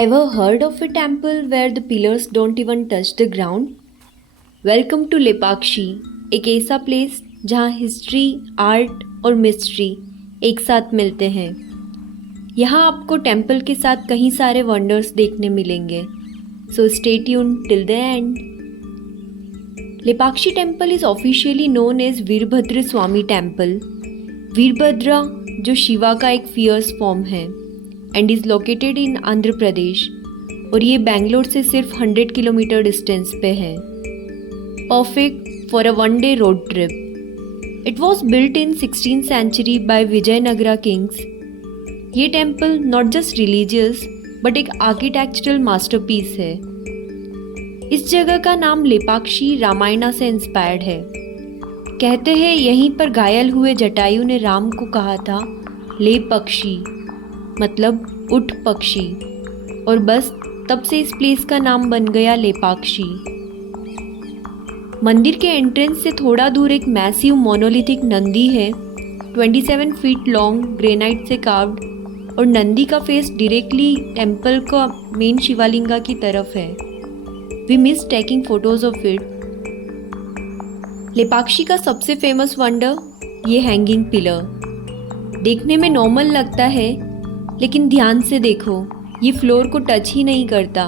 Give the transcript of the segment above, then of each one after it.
Ever heard of a temple where the pillars don't even touch the ground? Welcome to Lepakshi, एक ऐसा place जहाँ history, art और mystery एक साथ मिलते हैं। यहाँ आपको टेम्पल के साथ कई सारे वंडर्स देखने मिलेंगे, so stay tune till the end. Lepakshi temple is officially known as Veerabhadra Swamy temple. Veerabhadra जो शिवा का एक फियर्स फॉर्म है and is located in Andhra Pradesh, और ये बेंगलोर से सिर्फ 100 किलोमीटर डिस्टेंस पे है। Perfect for a one day road trip. It was built in 16th century by Vijayanagara kings. ये temple not just religious but एक आर्किटेक्चरल मास्टरपीस है। इस जगह का नाम लेपाक्षी रामायणा से इंस्पायर्ड है। कहते हैं यहीं पर घायल हुए जटायु ने राम को कहा था ले पक्षी, मतलब उठ पक्षी, और बस तब से इस प्लेस का नाम बन गया लेपाक्षी। मंदिर के एंट्रेंस से थोड़ा दूर एक मैसिव मोनोलिथिक नंदी है, 27 फीट लॉन्ग, ग्रेनाइट से कार्व्ड, और नंदी का फेस डायरेक्टली टेम्पल का मेन शिवालिंगा की तरफ है। We miss taking photos of it. Lepakshi का सबसे फेमस वंडर ये हैंगिंग पिलर। देखने में नॉर्मल लगता है, लेकिन ध्यान से देखो, ये फ्लोर को टच ही नहीं करता।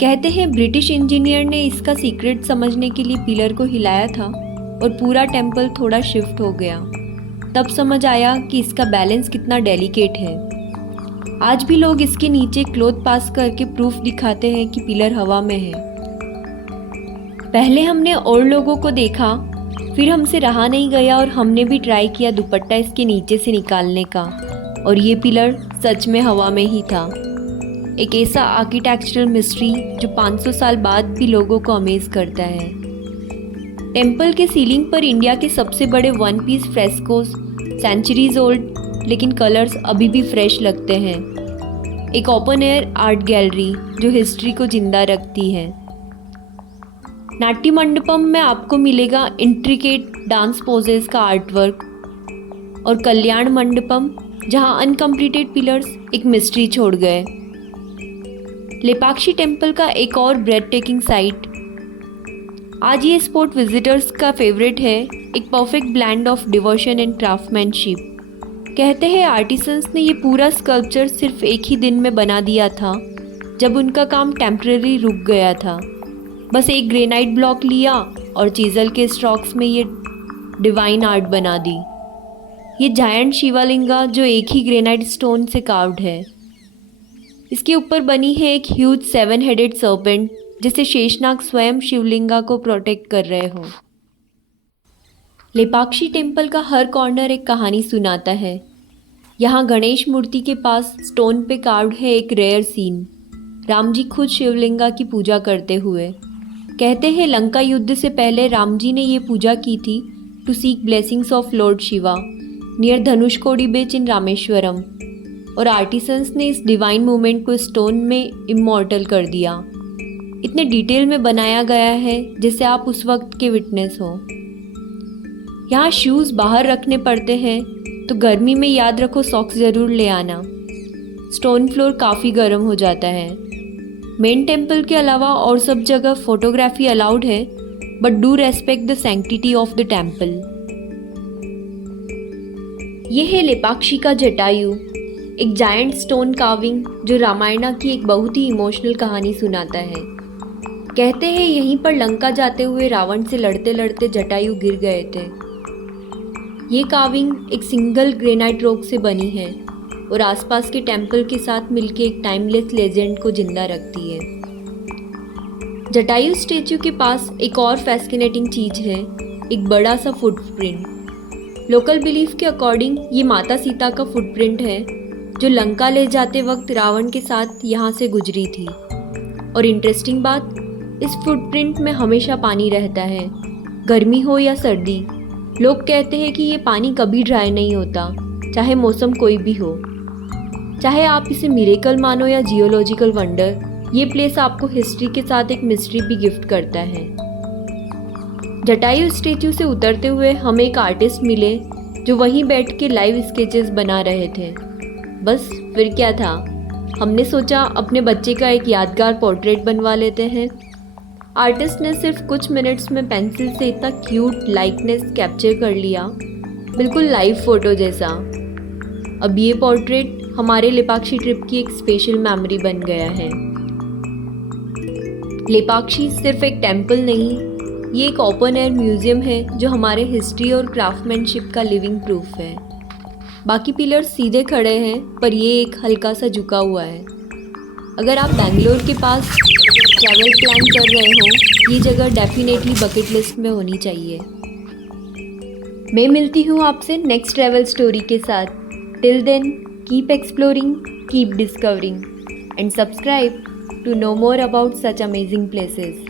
कहते हैं ब्रिटिश इंजीनियर ने इसका सीक्रेट समझने के लिए पिलर को हिलाया था और पूरा टेम्पल थोड़ा शिफ्ट हो गया। तब समझ आया कि इसका बैलेंस कितना डेलिकेट है। आज भी लोग इसके नीचे क्लॉथ पास करके प्रूफ दिखाते हैं कि पिलर हवा में है। पहले हमने और लोगों को देखा, फिर हमसे रहा नहीं गया और हमने भी ट्राई किया दुपट्टा इसके नीचे से निकालने का, और ये पिलर सच में हवा में ही था। एक ऐसा आर्किटेक्चरल मिस्ट्री जो 500 साल बाद भी लोगों को अमेज करता है। टेम्पल के सीलिंग पर इंडिया के सबसे बड़े one piece frescoes, centuries old, लेकिन कलर्स अभी भी फ्रेश लगते हैं। एक ओपन एयर आर्ट गैलरी जो हिस्ट्री को जिंदा रखती है। नाट्य मंडपम में आपको मिलेगा इंट्रिकेट डांस पोजेस का आर्टवर्क, और कल्याण मंडपम जहां अनकम्प्लीटेड पिलर्स एक मिस्ट्री छोड़ गए। लेपाक्षी टेम्पल का एक और ब्रेथ टेकिंग साइट। आज ये स्पॉट विजिटर्स का फेवरेट है, एक perfect blend of devotion and craftsmanship. कहते हैं आर्टिसंस ने ये पूरा स्कल्पचर सिर्फ एक ही दिन में बना दिया था, जब उनका काम टेम्पररी रुक गया था। बस एक ग्रेनाइट ब्लॉक लिया और चीजल के स्ट्रोक्स में ये डिवाइन आर्ट बना दी। ये जायंट शिवालिंगा जो एक ही ग्रेनाइट स्टोन से कार्व्ड है। इसके ऊपर बनी है एक ह्यूज 7 हेडेड सर्पेंट, जिसे शेषनाग स्वयं शिवलिंगा को प्रोटेक्ट कर रहे हो। लेपाक्षी टेम्पल का हर कॉर्नर एक कहानी सुनाता है। यहाँ गणेश मूर्ति के पास स्टोन पे कार्व्ड है एक रेयर सीन, राम जी खुद शिवलिंगा की पूजा करते हुए। कहते हैं लंका युद्ध से पहले राम जी ने ये पूजा की थी to seek blessings of lord Shiva near Dhanushkodi beach in Rameswaram, और आर्टिसंस ने इस डिवाइन मूवमेंट को स्टोन में इमॉर्टल कर दिया। इतने डिटेल में बनाया गया है जैसे आप उस वक्त के विटनेस हो। यहाँ शूज़ बाहर रखने पड़ते हैं, तो गर्मी में याद रखो सॉक्स ज़रूर ले आना। स्टोन फ्लोर काफ़ी गर्म हो जाता है। मेन टेम्पल के अलावा और सब जगह फोटोग्राफी अलाउड है, but do respect the sanctity of the temple. ये है लेपाक्षी का जटायु, एक जायंट स्टोन कार्विंग जो रामायणा की एक बहुत ही इमोशनल कहानी सुनाता है। कहते हैं यहीं पर लंका जाते हुए रावण से लड़ते लड़ते जटायु गिर गए थे। ये कार्विंग एक सिंगल ग्रेनाइट रॉक से बनी है और आसपास के टेम्पल के साथ मिलकर एक टाइमलेस लेजेंड को जिंदा रखती है। जटायु स्टेच्यू के पास एक और फैसिनेटिंग चीज है, एक बड़ा सा फुटप्रिंट। लोकल बिलीफ के अकॉर्डिंग ये माता सीता का फुटप्रिंट है, जो लंका ले जाते वक्त रावण के साथ यहाँ से गुजरी थी। और इंटरेस्टिंग बात, इस फुटप्रिंट में हमेशा पानी रहता है, गर्मी हो या सर्दी। लोग कहते हैं कि ये पानी कभी ड्राई नहीं होता, चाहे मौसम कोई भी हो। चाहे आप इसे मिरेकल मानो या जियोलॉजिकल वंडर, ये प्लेस आपको हिस्ट्री के साथ एक मिस्ट्री भी गिफ्ट करता है। जटायु स्टेच्यू से उतरते हुए हमें एक आर्टिस्ट मिले जो वहीं बैठ के लाइव स्केचेस बना रहे थे। बस फिर क्या था, हमने सोचा अपने बच्चे का एक यादगार पोर्ट्रेट बनवा लेते हैं। आर्टिस्ट ने सिर्फ कुछ मिनट्स में पेंसिल से इतना क्यूट लाइकनेस कैप्चर कर लिया, बिल्कुल लाइव फोटो जैसा। अब ये पोर्ट्रेट हमारे लेपाक्षी ट्रिप की एक स्पेशल मेमोरी बन गया है। लेपाक्षी सिर्फ एक टेम्पल नहीं, ये एक ओपन एयर म्यूजियम है जो हमारे हिस्ट्री और क्राफ्टमैनशिप का लिविंग प्रूफ है। बाकी पिलर्स सीधे खड़े हैं, पर ये एक हल्का सा झुका हुआ है। अगर आप बैंगलोर के पास ट्रैवल प्लान कर रहे हो, ये जगह डेफिनेटली बकेट लिस्ट में होनी चाहिए। मैं मिलती हूँ आपसे नेक्स्ट ट्रैवल स्टोरी के साथ। Till then, keep exploring, keep discovering, and subscribe to know more about such amazing places.